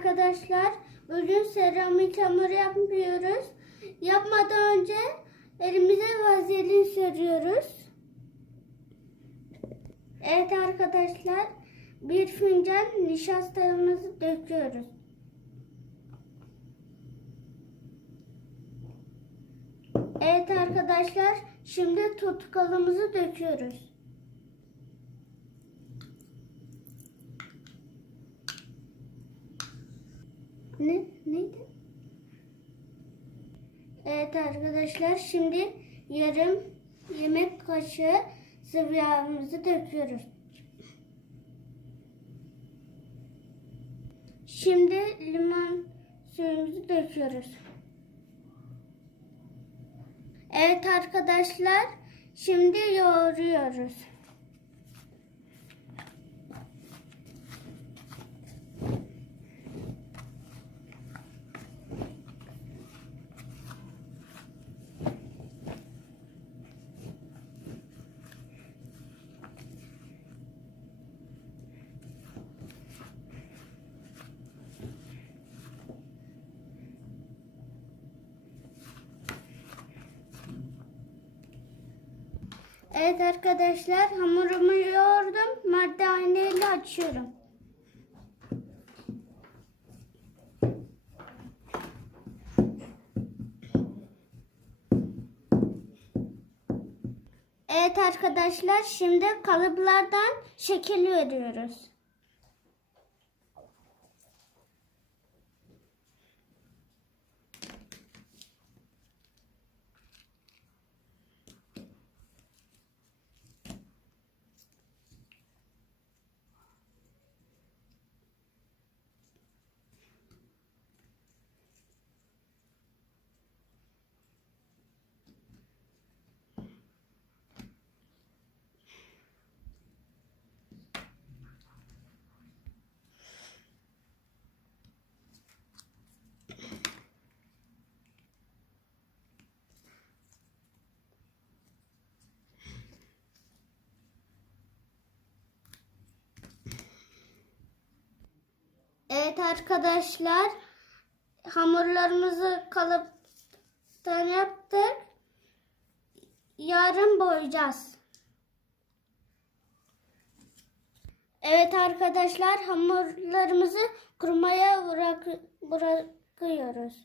arkadaşlar. Bugün seramik hamur yapmıyoruz. Yapmadan önce elimize vazelin sürüyoruz. Evet arkadaşlar. Bir fincan nişastamızı döküyoruz. Evet arkadaşlar. Şimdi tutkalımızı döküyoruz. Ne? Neydi? Evet arkadaşlar şimdi yarım yemek kaşığı sıvı yağımızı döküyoruz. Şimdi limon suyumuzu döküyoruz. Evet arkadaşlar şimdi yoğuruyoruz. Evet arkadaşlar hamurumu yoğurdum. Merdaneyle açıyorum. Evet arkadaşlar şimdi kalıplardan şekil veriyoruz. Evet arkadaşlar hamurlarımızı kalıptan yaptık. Yarın boyayacağız. Evet arkadaşlar hamurlarımızı kurumaya bırak bırakıyoruz.